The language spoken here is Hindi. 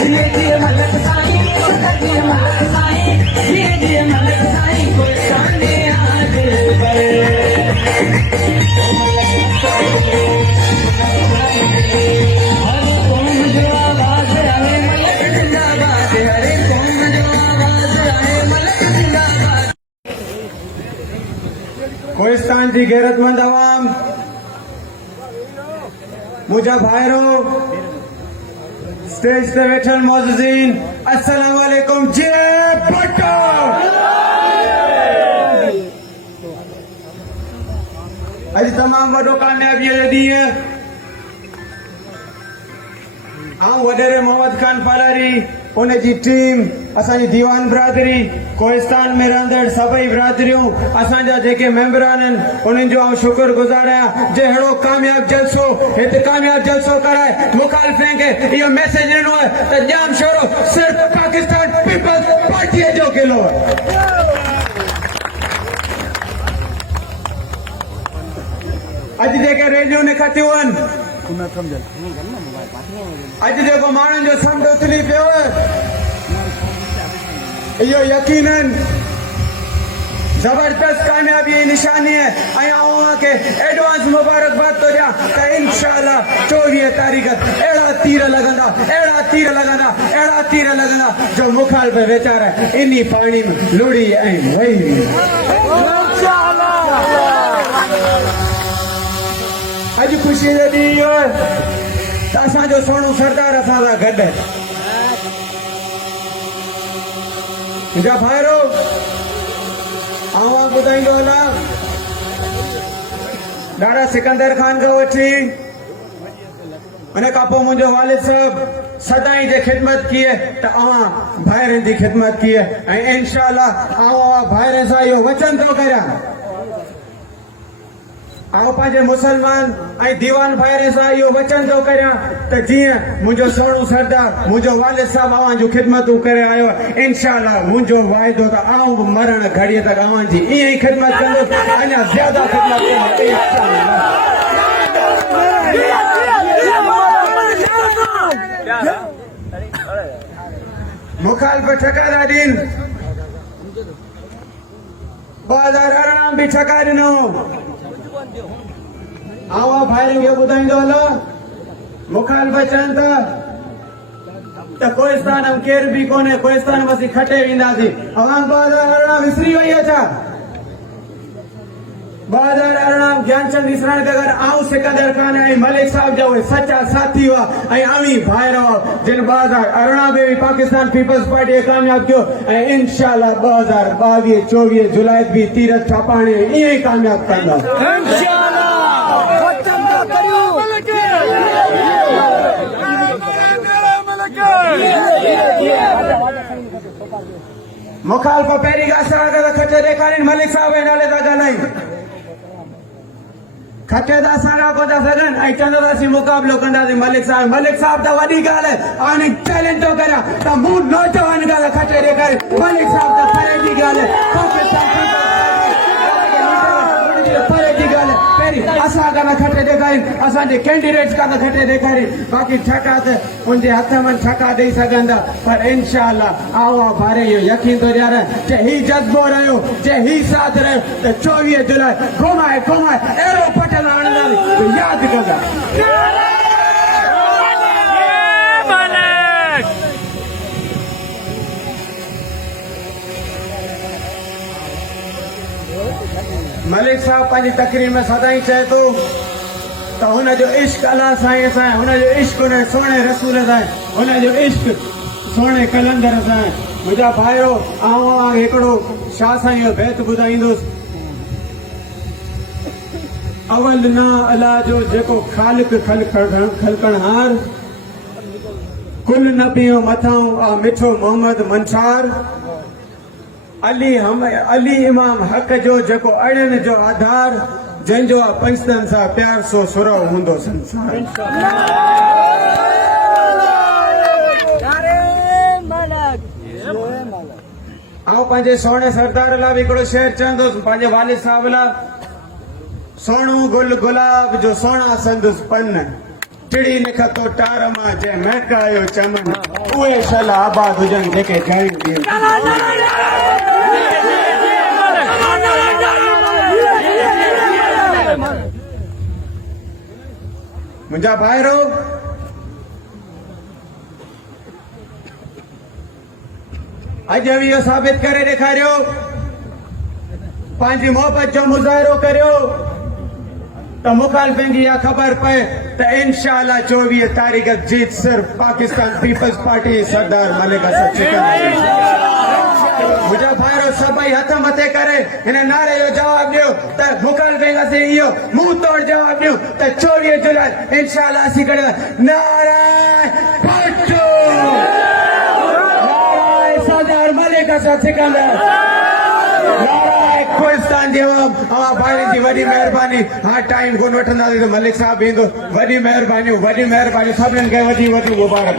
जिए जिए मलक साईं जिए मलक साईं जिए जिए मलक साईं कोई सामने आज पर हर कौम जो आवाज आए मलक जिंदाबाद हर कौम जो आवाज आए मलक जिंदाबाद। कोहिस्तान जी गैरतमंद अवाम, मुझा भाइरों, स्टेज ते वेठल मौजूदीन, अस्सलाम वालेकुम। जय भट्टो। अज तमाम वडो कामयाबी जो ॾींहुं है। वडेरे मोहम्मद खान पालारी उन जी टीम असांजी दीवान बिरादरी कोहिस्तान में रहंदड़ सभई बिरादरियूं असांजा जेके मेंबर आहिनि उन्हनि जो शुक्र गुज़ार आहियां जे अहिड़ो कामयाब जलसो हिते कामयाब जलसो कराए मुखालिफ़िन खे इहो मैसेज ॾिनो आहे त जाम शोरो सिर्फ़ पाकिस्तान पीपल्स पार्टीअ जो किलो आहे। अॼु जेके रैलियूं निकितियूं आहिनि अॼु जेको माण्हुनि जो समुंड उथली पियो इहो यकीनन जबरदस्त कामयाबी जी निशानी है। के एडवांस मुबारकबाद तो ॾियां त इंशाअल्लाह 24 तारीख़ अहिड़ा तीर लॻंदा जो मुखालिफ़ वीचारा इन्ही पाणी में लुड़ी ऐं वही। अॼु ख़ुशी जो ॾींहुं इहो आहे त असांजो सोनू सरदार असां सां गॾु आहे। मुंहिंजा भाइरो आवां ॿुधाईंदो हलां ॾाढा सिकंदर खान खां वठी उन खां पोइ मुंहिंजो वालिद साहब सदाई जी ख़िदमत की है त अवां भाइरनि जी ख़िदमत की है ऐं इंशाअल्लाह आवां भाइरनि सां इहो वचन थो करियां आउं पंहिंजे मुसलमान ऐं दीवान भाइरनि सां इहो वचन थो करियां त जीअं मुंहिंजो सोनू सरदार मुंहिंजो वालिद साहब अवां जूं ख़िदमतूं करे आयो आहे इंशाअल्लाह मुंहिंजो वाइदो त आउं बि मरण घड़ीअ तक अवां जी ईअं ई ख़िदमत कंदुसि अञा ज़्यादा ख़िदमत कंदुसि मुखालिफ़ ठका ॾीन 2018 बि ठका ॾिनो आवां भाइरनि खे ॿुधाईंदो हलो मुखालिफ़ चवनि था त कोहिस्तान में केर बि कोन्हे कोहिस्तान में असीं खटे वेंदासीं अवां 2018 विसरी वई आहे छा 2018 ज्ञानचंद इसरान के अगर आऊं सिकंदर खान ऐं मलिक साहब जो उहे सचा साथी हुआ ऐं आवी भाइर हुआ जिन 2018 में भी पाकिस्तान पीपल्स पार्टी कामयाब कियो ऐं इंशाअल्लाह 2022 24 जुलाई भी तीरथ छापाणे ईअं ई कामयाब कंदा इंशाअल्लाह। मुखालिफ़ पहिरीं असां खटे ॾेखारीनि मलिक साहब जे नाले था ॻाल्हायूं खटे था असां को था सघनि ऐं चवंदासीं मुक़ाबिलो कंदासीं मलिक साहब त वॾी ॻाल्हि आहे हाणे चैलेंज थो करियां त मूं नौजवान ॻाल्हि खटे ॾेखारे मलिक साहब त परे जी ॻाल्हि आहे परे जी ॻाल्हि आहे पहिरीं असां कान खटे ॾेखारीनि असांजे कैंडिडेट्स कान खटे ॾेखारीनि बाक़ी ठका त उनजे हथ में ठका ॾेई सघंदा पर इंशाअल्लाह आवा भारे इहो यकीन थो ॾियारां जे ही जज़्बो रहियो जे ही साथ रहियो त 24 जुलाई घुमाए अहिड़ो पटल आणंदासीं यादि कंदा। मलिक साहब पंहिंजी तकरीर में सदाई चए थो त हुनजो इश्क अलाह साईं सां हुनजो इश्क हुन सोणे रसूल सां हुनजो इश्क सोणे कलंदर सां। मुंहिंजा भाइरो आउं हिकिड़ो शाह साईं जो बैत ॿुधाईंदुसि अवल ना अलाह जो जेको ख़ालिक खलकणहार कुल नबियो मथां आ मिठो मोहम्मद मंसार अली इमाम हक़ जो जेको अड़ियन जो आधार जंहिंजो पंचतन सां प्यार सो सुरो हूंदो संसार। आउं पंहिंजे सोणे सरदार लाइ बि हिकिड़ो शेर चवंदुसि पंहिंजे वालिद साहब लाइ सोणू गुल गुलाब जो सोना संदुसि पन चिड़ी लिख तो टार मां जे महकायो चमन उहे शल आबाद हुजन जेके जायूं ॾियनि मुंहिंजा भाइरो अॼु बि इहो साबित करे ॾेखारियो पंहिंजी मोहबत जो मुज़ाहिरो करियो त मुखालफ़िन खे इहा ख़बर पए त इंशाअल्लाह 24 तारीख़ जीत सिर्फ़ पाकिस्तान पीपल्स पार्टी सरदार मलिक असद चिकन मुंहिंजा भाइरो सभई हथ मथे करे हिन नारे जो जवाब ॾियो त मुखालफ़िन असीं इहो मुंहुं तोड़ जवाब ॾियूं त 24 जुलाई इंशाअल्लाह असीं गॾु नारे भट्टो नारे सरदार मलिक असद चिकन कोहिस्तान जी अवां भाइरनि जी वॾी महिरबानी हाँ टाइम कोन वठंदासीं त मलिक साहब ईंदो वॾी महिरबानी सभिनीनि खे वॾी मुबारक